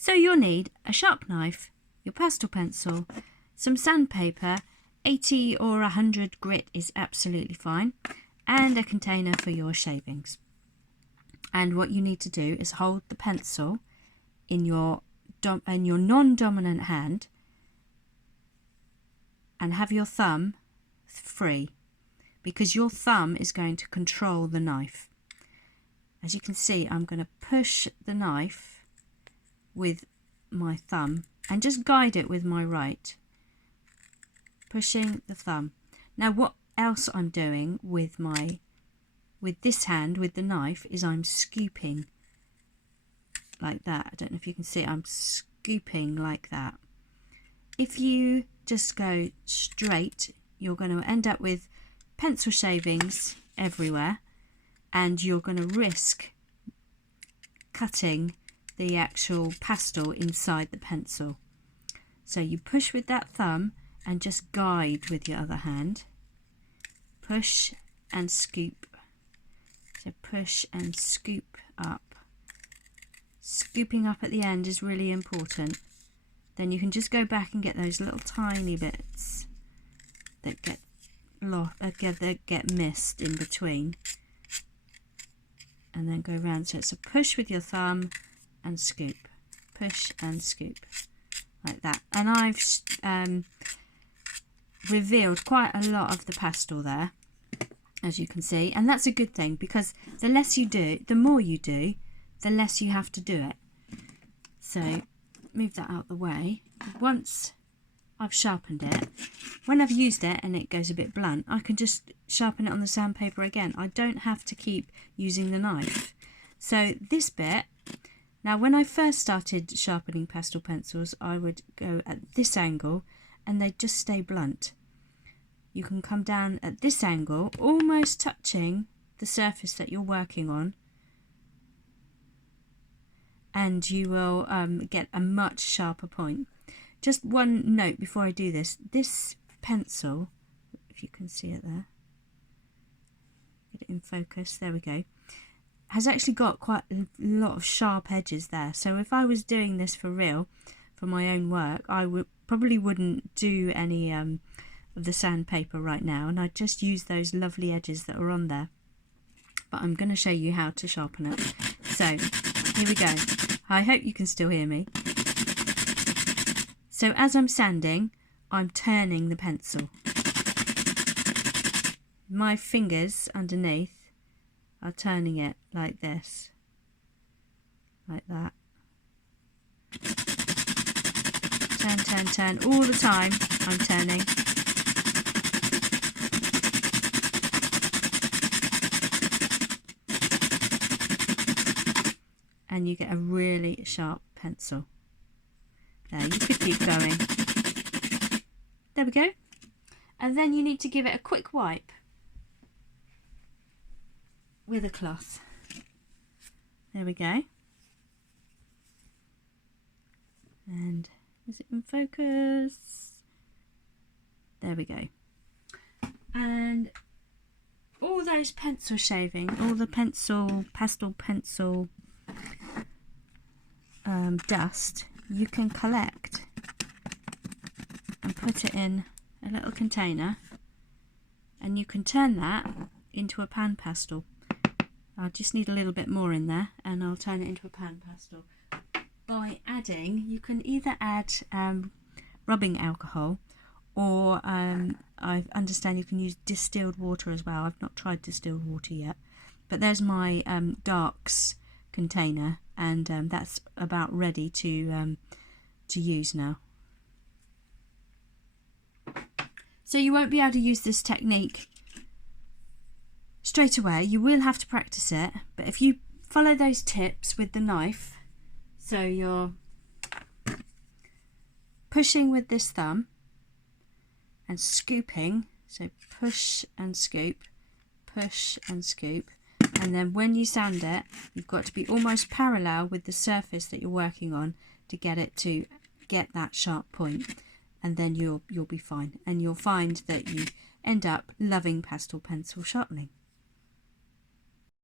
So you'll need a sharp knife, your pastel pencil, some sandpaper, 80 or 100 grit is absolutely fine, and a container for your shavings. And what you need to do is hold the pencil in your non-dominant hand and have your thumb free, because your thumb is going to control the knife. As you can see, I'm going to push the knife with my thumb and just guide it with my right, pushing the thumb. Now what else I'm doing with this hand, with the knife, is I'm scooping like that. I don't know if you can see it. I'm scooping like that. If you just go straight, you're going to end up with pencil shavings everywhere, and you're going to risk cutting the actual pastel inside the pencil. So you push with that thumb and just guide with your other hand. Push and scoop. So push and scoop up. Scooping up at the end is really important. Then you can just go back and get those little tiny bits that get missed in between, and then go around. So it's a push with your thumb and scoop, push and scoop, like that. And I've revealed quite a lot of the pastel there, as you can see, and that's a good thing, because the less you do, the more you do, the less you have to do it. So move that out the way. Once I've sharpened it, when I've used it and it goes a bit blunt, I can just sharpen it on the sandpaper again. I don't have to keep using the knife. So this bit, now when I first started sharpening pastel pencils, I would go at this angle and they'd just stay blunt. You can come down at this angle, almost touching the surface that you're working on, and you will get a much sharper point. Just one note before I do this. This pencil, if you can see it there, get it in focus, there we go, has actually got quite a lot of sharp edges there. So if I was doing this for real, for my own work, I probably wouldn't do any of the sandpaper right now, and I'd just use those lovely edges that are on there. But I'm going to show you how to sharpen it. So here we go. I hope you can still hear me. So as I'm sanding, I'm turning the pencil. My fingers underneath are turning it like this, like that. Turn, turn, turn, all the time I'm turning. And you get a really sharp pencil. There, you could keep going. There we go. And then you need to give it a quick wipe with a cloth. There we go. And is it in focus? There we go. And all those pencil shaving, all the pastel pencil dust, you can collect and put it in a little container, and you can turn that into a pan pastel. I just need a little bit more in there, and I'll turn it into a pan pastel by adding, you can either add rubbing alcohol, or I understand you can use distilled water as well. I've not tried distilled water yet, but there's my darks container, and that's about ready to use now. So you won't be able to use this technique straight away. You will have to practice it, but if you follow those tips with the knife, so you're pushing with this thumb and scooping, so push and scoop, and then when you sand it, you've got to be almost parallel with the surface that you're working on to get it to get that sharp point, and then you'll be fine, and you'll find that you end up loving pastel pencil sharpening.